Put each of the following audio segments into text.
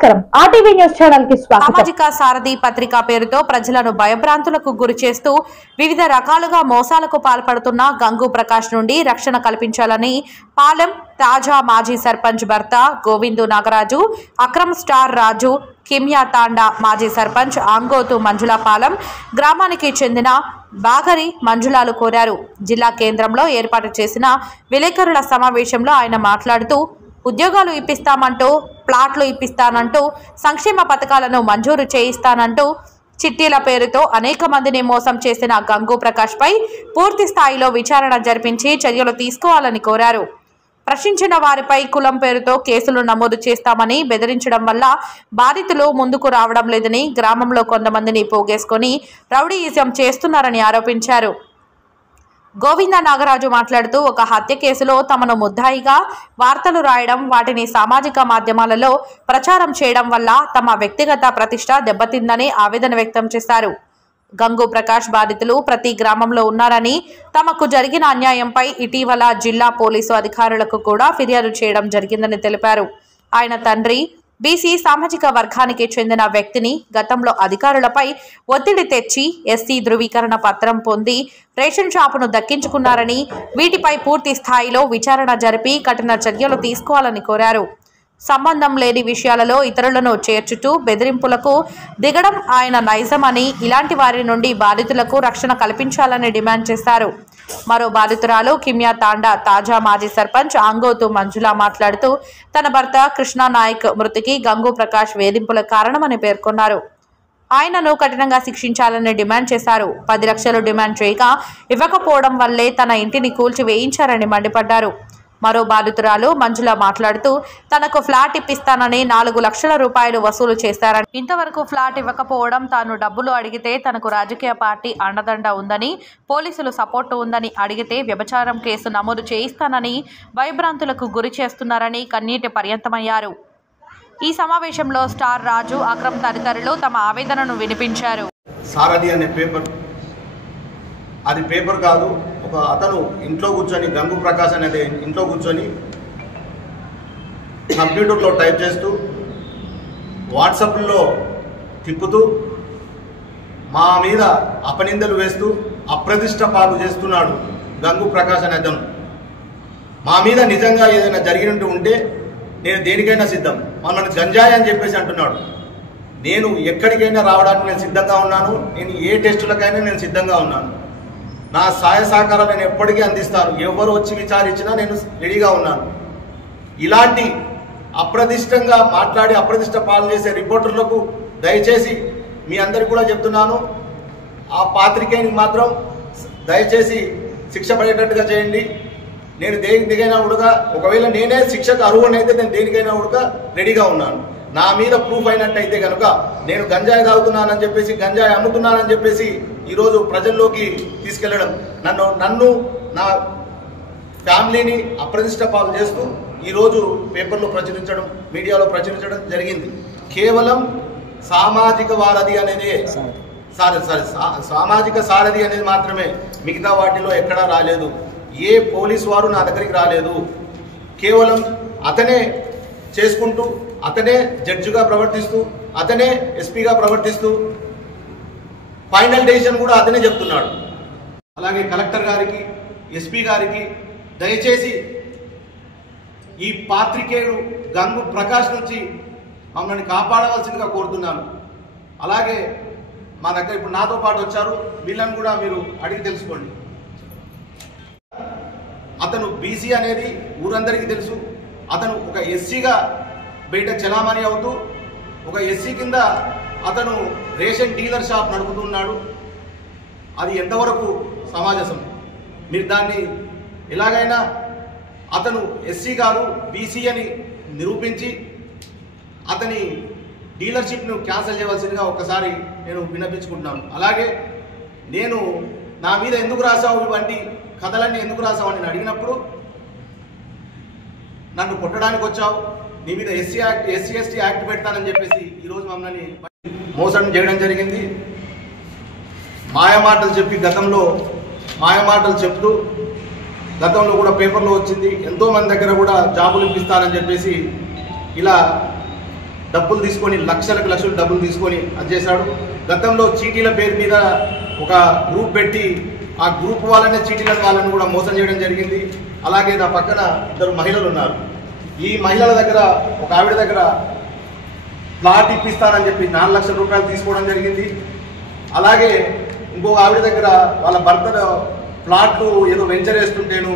నమస్కారం RTV news channel కి స్వాగతం. సామాజిక సారథి పత్రిక పేరుతో ప్రజలను భయభ్రాంతులకు గురి చేస్తూ వివిధ రకాలుగా మోసాలకు పాల్పడుతున్న గంగు ప్రకాష్ నుండి రక్షణ కల్పించాలని పాలెం తాజా మాజీ సర్పంచ్ భర్త గోవిందు నాగరాజు, అక్రమ్ స్టార్ రాజు, కిమ్యా తాండా మాజీ సర్పంచ్ ఆంగోతు మంజులాపాలెం గ్రామానికి చెందిన బాగరి మంజులాలు కోరారు. జిల్లా కేంద్రంలో ఏర్పాటు చేసిన విలేకరుల సమావేశంలో ఆయన మాట్లాడుతూ ఉద్యోగాలు ఇప్పిస్తామంటూ, ప్లాట్లు ఇప్పిస్తానంటూ, సంక్షేమ పథకాలను మంజూరు చేయిస్తానంటూ చిట్టీల పేరుతో అనేక మందిని మోసం చేసిన గంగు ప్రకాష్ పై పూర్తి స్థాయిలో విచారణ జరిపించి చర్యలు తీసుకోవాలని కోరారు. ప్రశ్నించిన వారిపై కులం పేరుతో కేసులు నమోదు చేస్తామని బెదిరించడం వల్ల బాధితులు ముందుకు రావడం లేదని, గ్రామంలో కొంతమందిని పోగేసుకొని రౌడీయిజం చేస్తున్నారని ఆరోపించారు. గోవింద నాగరాజు మాట్లాడుతూ ఒక హత్య కేసులో తమను ముద్దాయిగా వార్తలు రాయడం, వాటిని సామాజిక మాధ్యమాలలో ప్రచారం చేయడం వల్ల తమ వ్యక్తిగత ప్రతిష్ట దెబ్బతిందని ఆవేదన వ్యక్తం చేశారు. గంగు ప్రకాష్ బాధితులు ప్రతి గ్రామంలో ఉన్నారని, తమకు జరిగిన అన్యాయంపై ఇటీవల జిల్లా పోలీసు అధికారులకు కూడా ఫిర్యాదు చేయడం జరిగిందని తెలిపారు. ఆయన తండ్రి బీసీ సామాజిక వర్గానికి చెందిన వ్యక్తిని గతంలో అధికారులపై ఒత్తిడి తెచ్చి ఎస్సీ ధృవీకరణ పత్రం పొంది రేషన్ షాపును దక్కించుకున్నారని, వీటిపై పూర్తి స్థాయిలో విచారణ జరిపి కఠిన చర్యలు తీసుకోవాలని కోరారు. సంబంధం లేని విషయాలలో ఇతరులను చేర్చుతూ బెదిరింపులకు దిగడం ఆయన నైజమని, ఇలాంటి వారి నుండి బాధితులకు రక్షణ కల్పించాలని డిమాండ్ చేశారు. మరో బాధితురాలు కిమ్యా తాండా తాజా మాజీ సర్పంచ్ ఆంగోతు మంజులా మాట్లాడుతూ తన భర్త కృష్ణా నాయక్ మృతికి గంగు ప్రకాష్ వేధింపుల కారణమని పేర్కొన్నారు. ఆయనను కఠినంగా శిక్షించాలని డిమాండ్ చేశారు. 10 లక్షలు డిమాండ్ చేయగా ఇవ్వకపోవడం వల్లే తన ఇంటిని కూల్చి వేయించారని మండిపడ్డారు. మరో బాధితురాలు మంజుల మాట్లాడుతూ తనకు ఫ్లాట్ ఇప్పిస్తానని 4 లక్షల రూపాయలు వసూలు చేశారని, ఇంతవరకు ఫ్లాట్ ఇవ్వకపోవడం, తాను డబ్బులు అడిగితే తనకు రాజకీయ పార్టీ అండదండ ఉందని, పోలీసులు సపోర్టు ఉందని, అడిగితే వ్యభిచారం కేసు నమోదు చేయిస్తానని భయభ్రాంతులకు గురి చేస్తున్నారని కన్నీటి పర్యంతమయ్యారు. ఈ సమావేశంలో స్టార్ రాజు, అక్రమ్ తదితరులు తమ ఆవేదనను వినిపించారు. సారథి అనే పేపర్, అది పేపర్ కాదు, ఒక అతను ఇంట్లో కూర్చొని, గంగు ప్రకాష్ అనేది ఇంట్లో కూర్చొని కంప్యూటర్లో టైప్ చేస్తూ వాట్సాప్లో తిప్పుతూ మా మీద అపనిందలు వేస్తూ అప్రతిష్ట పాలు చేస్తున్నాడు. గంగు ప్రకాష్ అనే అతను మా మీద నిజంగా ఏదైనా జరిగినట్టు ఉంటే నేను దేనికైనా సిద్ధం, మనల్ని గంజాయి అని చెప్పేసి అంటున్నాడు. నేను ఎక్కడికైనా రావడానికి నేను సిద్ధంగా ఉన్నాను, నేను ఏ టెస్టులకైనా నేను సిద్ధంగా ఉన్నాను, నా సహాయ సహకారాలు నేను ఎప్పటికీ అందిస్తాను, ఎవరు వచ్చి విచారించినా నేను రెడీగా ఉన్నాను. ఇలాంటి అప్రతిష్టంగా మాట్లాడి అప్రతిష్ట పాలన చేసే రిపోర్టర్లకు దయచేసి మీ అందరికీ కూడా చెప్తున్నాను, ఆ పాత్రికేయునికి మాత్రం దయచేసి శిక్ష పడేటట్టుగా చేయండి. నేను దేనికైనా ఉడగా, ఒకవేళ నేనే శిక్షకు అర్హునైతే నేను దేనికైనా ఉడగా రెడీగా ఉన్నాను. నా మీద ప్రూఫ్ అయినట్టయితే కనుక నేను గంజాయి తాగుతున్నానని చెప్పేసి, గంజాయి అమ్ముతున్నానని చెప్పేసి ఈరోజు ప్రజల్లోకి తీసుకెళ్లడం, నన్ను నా ఫ్యామిలీని అప్రతిష్ట పాలు చేస్తూ ఈరోజు పేపర్లో ప్రచురించడం, మీడియాలో ప్రచురించడం జరిగింది. కేవలం సామాజిక వారధి అనేది సామాజిక సారథి అనేది మాత్రమే, మిగతా వాటిలో ఎక్కడా రాలేదు. ఏ పోలీసు వారు నా దగ్గరికి రాలేదు. కేవలం అతనే చేసుకుంటూ, అతనే జడ్జిగా ప్రవర్తిస్తూ, అతనే ఎస్పీగా ప్రవర్తిస్తూ ఫైనల్ డెసిషన్ కూడా అతనే చెప్తున్నాడు. అలాగే కలెక్టర్ గారికి, ఎస్పీ గారికి దయచేసి ఈ పాత్రికేయుడు గంగు ప్రకాష్ నుంచి మమ్మల్ని కాపాడవలసిందిగా కోరుతున్నాను. అలాగే మా దగ్గర ఇప్పుడు నాతో పాటు వచ్చారు, వీళ్ళని కూడా మీరు అడిగి తెలుసుకోండి. అతను బీసీ అనేది ఊరందరికీ తెలుసు. అతను ఒక ఎస్సీగా బయట చలామణి అవుతూ ఒక ఎస్సీ కింద అతను రేషన్ డీలర్ షాప్ నడుపుతున్నాడు. అది ఎంతవరకు సమాజం? మీరు దాన్ని ఎలాగైనా అతను ఎస్సీ గారు బీసీ అని నిరూపించి అతని డీలర్షిప్ను క్యాన్సిల్ చేయవలసిందిగా ఒక్కసారి నేను విన్నపించుకుంటున్నాను. అలాగే నేను నా మీద ఎందుకు రాసావు, ఇవంటి కథలన్నీ ఎందుకు రాసావు అని నేను అడిగినప్పుడు, నన్ను కొట్టడానికి వచ్చావు, నీ మీద ఎస్సీ ఎస్టీ యాక్ట్ పెడతానని చెప్పేసి ఈరోజు మమ్మల్ని మోసం చేయడం జరిగింది. మాయమాటలు చెప్పి, గతంలో మాయమాటలు చెప్తూ, గతంలో కూడా పేపర్లో వచ్చింది, ఎంతోమంది దగ్గర కూడా జాబులు ఇప్పిస్తారని చెప్పేసి ఇలా డబ్బులు తీసుకొని లక్షలకు లక్షలు డబ్బులు తీసుకొని అది చేశాడు. గతంలో చీటీల పేరు మీద ఒక గ్రూప్ పెట్టి ఆ గ్రూప్ వాళ్ళనే చీటీలను వాళ్ళని కూడా మోసం చేయడం జరిగింది. అలాగే నా పక్కన 2 మహిళలు ఉన్నారు. ఈ మహిళల దగ్గర ఒక ఆవిడ దగ్గర ప్లాట్ ఇప్పిస్తానని చెప్పి 4 లక్షల రూపాయలు తీసుకోవడం జరిగింది. అలాగే ఇంకో ఆవిడ దగ్గర వాళ్ళ భర్త ప్లాట్లు ఏదో వెంచర్ వేస్తుంటేను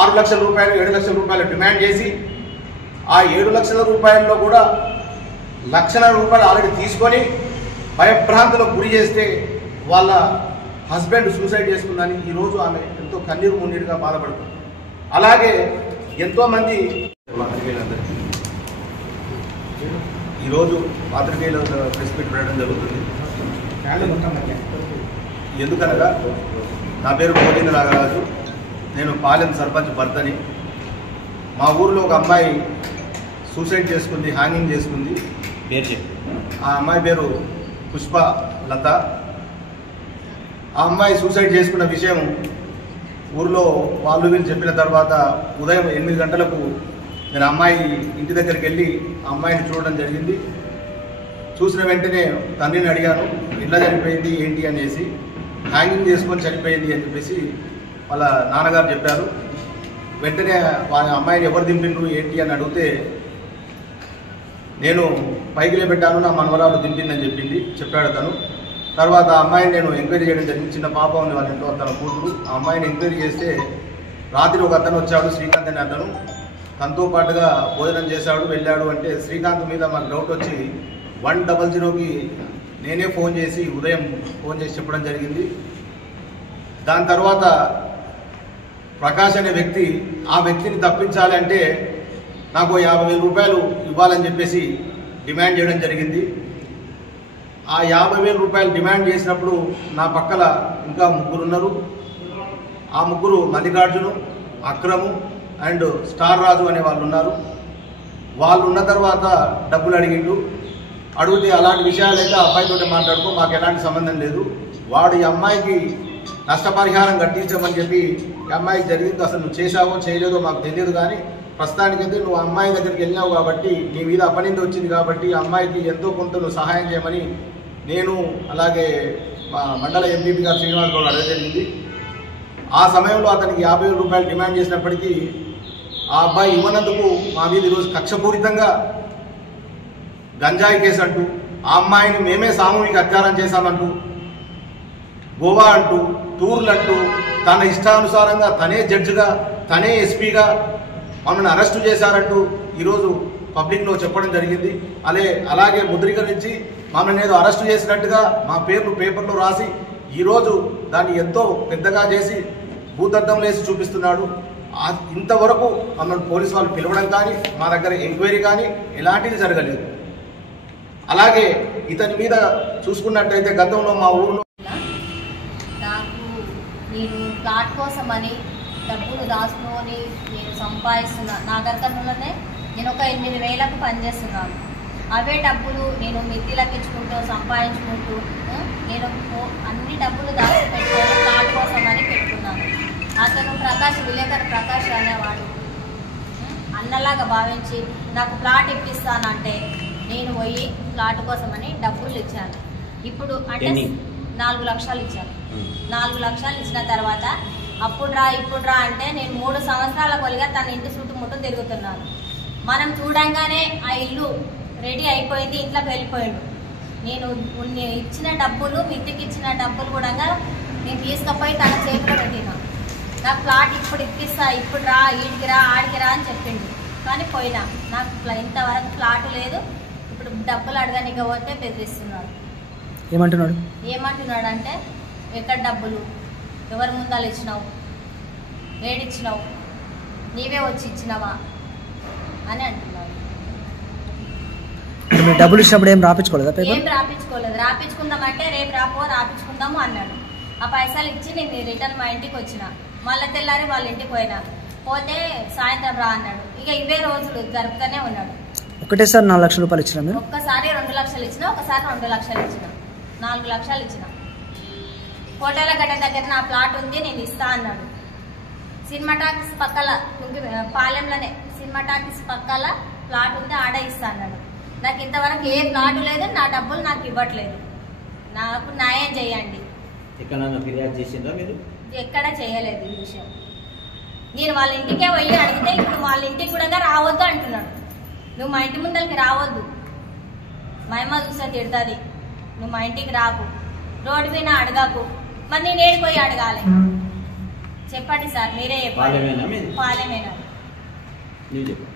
6 లక్షల రూపాయలు 7 లక్షల రూపాయలు డిమాండ్ చేసి ఆ 7 లక్షల రూపాయల్లో కూడా 1 లక్షల రూపాయలు ఆల్రెడీ తీసుకొని భయభ్రాంతులకు గురి చేస్తే వాళ్ళ హస్బెండ్ సూసైడ్ చేసుకుందని ఈరోజు ఆమె ఎంతో కన్నీరు మున్నీరుగా బాధపడుతుంది. అలాగే ఎంతోమంది ఈరోజు పాత్రికేయుల ప్రెస్ మీట్ పెట్టడం జరుగుతుంది. ఎందుకనగా నా పేరు గోవింద నాగరాజు, నేను పాలెం సర్పంచ్ భర్తని. మా ఊర్లో ఒక అమ్మాయి సూసైడ్ చేసుకుంది, హ్యాంగింగ్ చేసుకుంది. ఆ అమ్మాయి పేరు పుష్ప లత. ఆ అమ్మాయి సూసైడ్ చేసుకున్న విషయం ఊర్లో వాళ్ళు వీళ్ళు చెప్పిన తర్వాత ఉదయం 8 గంటలకు నేను అమ్మాయి ఇంటి దగ్గరికి వెళ్ళి ఆ అమ్మాయిని చూడడం జరిగింది. చూసిన వెంటనే తండ్రిని అడిగాను, ఎట్లా చనిపోయింది ఏంటి అనేసి. హ్యాంగింగ్ చేసుకొని చనిపోయింది అని చెప్పేసి వాళ్ళ నాన్నగారు చెప్పారు. వెంటనే వాళ్ళ అమ్మాయిని ఎవరు దింపిండ్రు ఏంటి అని అడిగితే నేను పైకి లేబెట్టాను, నా మనవరాలు దింపిందని చెప్పాడు తను. తర్వాత ఆ అమ్మాయిని నేను ఎంక్వైరీ చేయడం జరిగింది. చిన్న పాప ఉంది వాళ్ళ ఇంట్లో, తన కూతురు. ఆ అమ్మాయిని ఎంక్వైరీ చేస్తే రాత్రి ఒక అతను వచ్చాడు, శ్రీకాంత్ అనే అతను. తనతో పాటుగా భోజనం చేశాడు, వెళ్ళాడు. అంటే శ్రీకాంత్ మీద మాకు డౌట్ వచ్చి 100కి నేనే ఫోన్ చేసి ఉదయం ఫోన్ చేసి చెప్పడం జరిగింది. దాని తర్వాత ప్రకాష్ అనే వ్యక్తి, ఆ వ్యక్తిని తప్పించాలి అంటే నాకు 50,000 రూపాయలు ఇవ్వాలని చెప్పేసి డిమాండ్ చేయడం జరిగింది. ఆ 50,000 రూపాయలు డిమాండ్ చేసినప్పుడు నా పక్కల ఇంకా 3 ఉన్నారు. ఆ 3 మల్లికార్జును, అక్రము అండ్ స్టార్ రాజు అనే వాళ్ళు ఉన్నారు. వాళ్ళు ఉన్న తర్వాత డబ్బులు అడిగిండు. అడిగితే అలాంటి విషయాలు అయితే అబ్బాయితో మాట్లాడుకో, మాకు ఎలాంటి సంబంధం లేదు, వాడు ఈ అమ్మాయికి నష్టపరిహారం కట్టించమని చెప్పి, ఈ అమ్మాయికి జరిగింది అసలు నువ్వు చేశావో చేయలేదో మాకు తెలియదు, కానీ ప్రస్తుతానికైతే నువ్వు అమ్మాయి దగ్గరికి వెళ్ళినావు కాబట్టి నీ మీద అపనింద వచ్చింది కాబట్టి ఆ అమ్మాయికి ఎంతో కొంత నువ్వు సహాయం చేయమని నేను అలాగే మా మండల ఎంపీపీ గారు శ్రీనివాస్ గౌడ్ అడగ జరిగింది. ఆ సమయంలో అతనికి 50,000 రూపాయలు డిమాండ్ చేసినప్పటికీ ఆ అబ్బాయి ఇవ్వనందుకు మా మీద ఈరోజు కక్షపూరితంగా గంజాయి కేసు అంటూ, ఆ అమ్మాయిని మేమే సామూహిక అత్యాచారం చేశామంటూ, గోవా అంటూ, టూర్లు అంటూ, తన ఇష్టానుసారంగా తనే జడ్జిగా తనే ఎస్పీగా మమ్మల్ని అరెస్టు చేశారంటూ ఈరోజు పబ్లిక్లో చెప్పడం జరిగింది. అలాగే ముద్రీకరించి మమ్మల్ని ఏదో అరెస్టు చేసినట్టుగా మా పేర్లు పేపర్లో రాసి ఈరోజు దాన్ని ఎంతో పెద్దగా చేసి భూతద్దం లేసి చూపిస్తున్నాడు. ఇంతవరకు మమ్మల్ని పోలీసు వాళ్ళు పిలవడం కానీ మా దగ్గర ఎంక్వైరీ కానీ ఎలాంటిది జరగలేదు. అలాగే ఇతని మీద చూసుకున్నట్టయితే గతంలో మా ఊర్లో నాకు నేను ప్లాట్ కోసమని డబ్బులు దాచుకొని నేను సంపాదిస్తున్నా. నా గర్కంలోనే నేను ఒక 8,000కు పనిచేస్తున్నాను. అవే డబ్బులు నేను మిత్తిలకు ఇచ్చుకుంటూ సంపాదించుకుంటూ నేను అన్ని డబ్బులు దాచి పెట్టుకొని ప్లాట్ కోసమని పెట్టుకున్నాను. అతను విలేకరు ప్రకాష్ అనేవాడు అన్నలాగా భావించి నాకు ప్లాట్ ఇప్పిస్తానంటే నేను పోయి ప్లాట్ కోసమని డబ్బులు ఇచ్చాను. ఇప్పుడు అంటే 4 లక్షలు ఇచ్చాను. 4 లక్షలు ఇచ్చిన తర్వాత అప్పుడు రా అంటే నేను 3 సంవత్సరాల కొలిగా తన ఇంటి చుట్టుముట్టు తిరుగుతున్నాను. మనం చూడంగానే ఆ ఇల్లు రెడీ అయిపోయింది, ఇంట్లోకి వెళ్ళిపోయాడు. నేను ఇచ్చిన డబ్బులు మిత్తికి ఇచ్చిన డబ్బులు కూడా నేను తీసుకుపోయి తన చేతిలో పెట్టినా. నాకు ప్లాట్ ఇప్పుడు ఇప్పిస్తా, ఇప్పుడు రా, ఈడికి రా, ఆడికి రా అని చెప్పిండు. కానీ పోయినా నాకు ఇంతవరకు ప్లాట్ లేదు. ఇప్పుడు డబ్బులు అడగనిక పోతే బెదిరిస్తున్నాడు. ఏమంటున్నాడు అంటే ఎక్కడ డబ్బులు, ఎవరి ముందాలు ఇచ్చినావు, ఏడిచ్చినావు, నీవే వచ్చి ఇచ్చినావా అని అంటున్నాడు. డబ్బులు ఇచ్చినప్పుడు ఏం రాపించుకోలేదు? రాపించుకుందామంటే రేపు రాపించుకుందాము అన్నాడు. ఆ పైసలు ఇచ్చి నేను రిటర్న్ మా ఇంటికి వచ్చిన. మళ్ళీ తెల్లారి వాళ్ళ ఇంటికి పోతే సాయంత్రం రా అన్నాడు. ఇక ఇవే రోజులు జరుపుతూనే ఉన్నాడు. ఒకటేసారి 4 లక్షల రూపాయలు ఇచ్చిన? ఒక్కసారి 2 లక్షలు ఇచ్చిన, ఒకసారి 2 లక్షలు ఇచ్చిన, 4 లక్షలు ఇచ్చిన. కోటల గడ్డ దగ్గర నా ప్లాట్ ఉంది నేను ఇస్తా అన్నాడు. సినిమా టాకీస్ పక్కల పాలెంలోనే సినిమా టాకీస్ పక్కల ప్లాట్ ఉంది, ఆడ ఇస్తా అన్నాడు. నాకు ఇంతవరకు ఏ ప్లాట్ లేదు, నా డబ్బులు నాకు ఇవ్వట్లేదు. నాకు న్యాయం చేయండి. ఎక్కడన్నా ఫిర్యాదు చేసిందా మీరు? ఎక్కడ చేయలేదు ఈ విషయం. నేను వాళ్ళ ఇంటికే పోయి అడిగితే ఇప్పుడు వాళ్ళ ఇంటికి కూడా రావద్దు అంటున్నాడు. నువ్వు మా ఇంటి ముందరికి రావద్దు, మా అమ్మ చూస్తే తిడుతుంది, నువ్వు మా ఇంటికి రాకు, రోడ్డు మీద అడగకు. మరి నేను ఏడిపోయి అడగాలి? చెప్పండి సార్, మీరే చెప్పండి. పాలెమేనా? పాలెమేనా? నువ్వు చెప్పు.